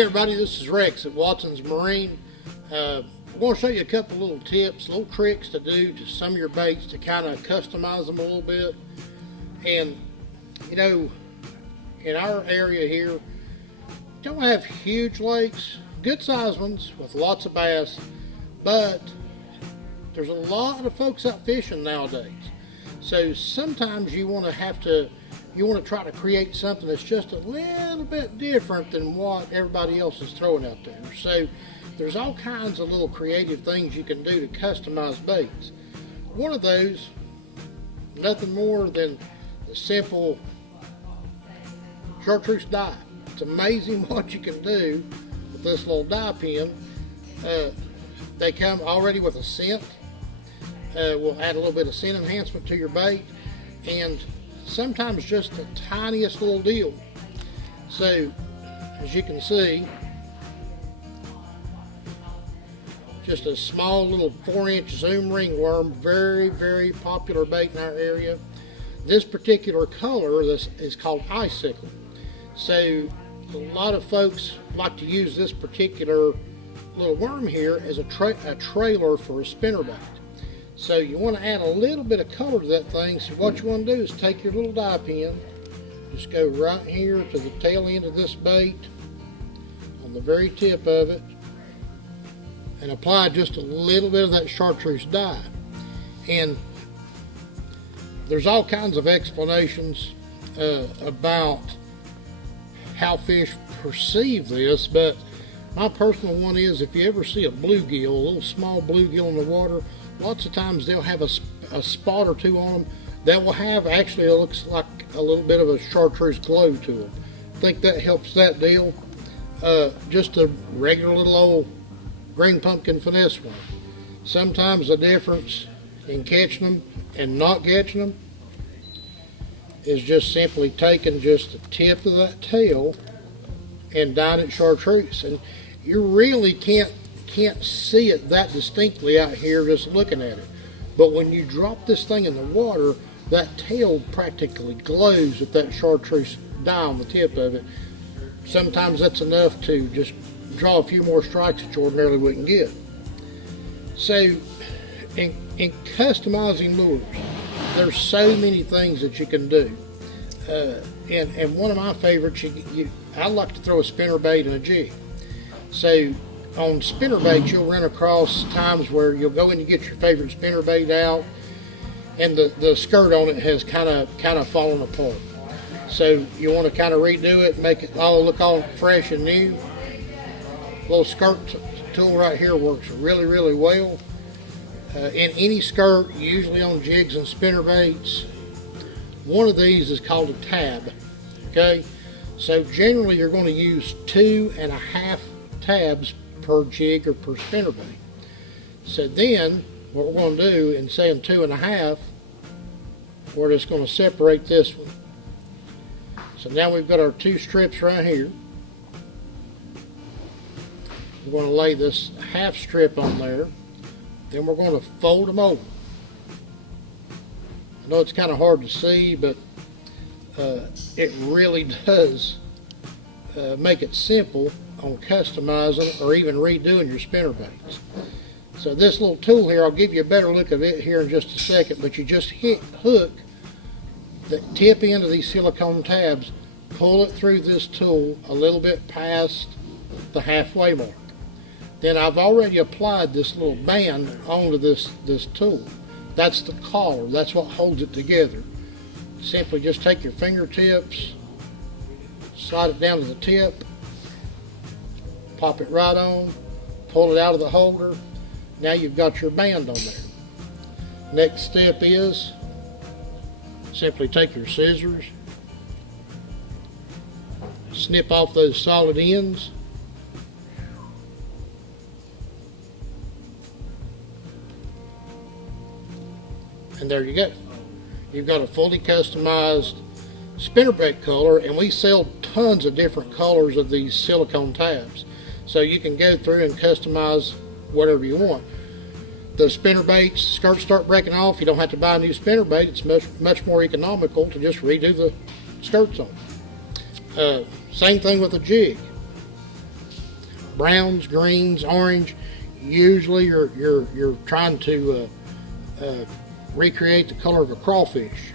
Hey everybody, this is Rex at Watson's Marine. I'm going to show you a couple little tips, little tricks to do to some of your baits to kind of customize them a little bit. And you know, in our area here, don't have huge lakes, good sized ones with lots of bass, but there's a lot of folks out fishing nowadays. So sometimes you want to try to create something that's just a little bit different than what everybody else is throwing out there. So there's all kinds of little creative things you can do to customize baits. One of those, nothing more than the simple chartreuse dye. It's amazing what you can do with this little dye pen. They come already with a scent. We'll add a little bit of scent enhancement to your bait, and sometimes just the tiniest little deal. So as you can see, just a small little 4-inch zoom ringworm, very popular bait in our area. This particular color is called icicle. So a lot of folks like to use this particular little worm here as a trailer for a spinnerbait. So you want to add a little bit of color to that thing. So what you want to do is take your little dye pen, just go right here to the tail end of this bait, on the very tip of it, and apply just a little bit of that chartreuse dye. And there's all kinds of explanations about how fish perceive this, but my personal one is, if you ever see a bluegill, a little small bluegill in the water, lots of times they'll have a spot or two on them that will have, actually it looks like a little bit of a chartreuse glow to them. I think that helps that deal. Just a regular little old green pumpkin finesse one. Sometimes the difference in catching them and not catching them is just simply taking just the tip of that tail and dyeing it chartreuse. And you really can't see it that distinctly out here just looking at it, but when you drop this thing in the water, that tail practically glows with that chartreuse dye on the tip of it. Sometimes that's enough to just draw a few more strikes that you ordinarily wouldn't get. So in customizing lures, there's so many things that you can do, and one of my favorites, I like to throw a spinnerbait and a jig. So on spinnerbaits, you'll run across times where you'll go in and get your favorite spinnerbait out, and the skirt on it has kind of fallen apart. So you want to kind of redo it, make it all look all fresh and new. Little skirt tool right here works really well. In any skirt, usually on jigs and spinnerbaits, one of these is called a tab. Okay, so generally you're going to use 2.5 tabs per jig or per spinnerbait. So then what we're going to do, in saying 2.5, we're just going to separate this one. So now we've got our 2 strips right here. We're going to lay this half strip on there. Then we're going to fold them over. I know it's kind of hard to see, but it really does make it simple on customizing or even redoing your spinnerbaits. So this little tool here, I'll give you a better look of it here in just a second, but you just hook the tip end of these silicone tabs, pull it through this tool a little bit past the halfway mark. Then I've already applied this little band onto this tool. That's the collar, that's what holds it together. Simply just take your fingertips, slide it down to the tip, pop it right on, pull it out of the holder. Now you've got your band on there. Next step is simply take your scissors, snip off those solid ends, and there you go. You've got a fully customized spinnerbait color, and we sell tons of different colors of these silicone tabs. So you can go through and customize whatever you want. The spinnerbaits, skirts start breaking off, you don't have to buy a new spinnerbait. It's much more economical to just redo the skirts on. Same thing with a jig. browns, greens, orange. Usually you're trying to recreate the color of a crawfish.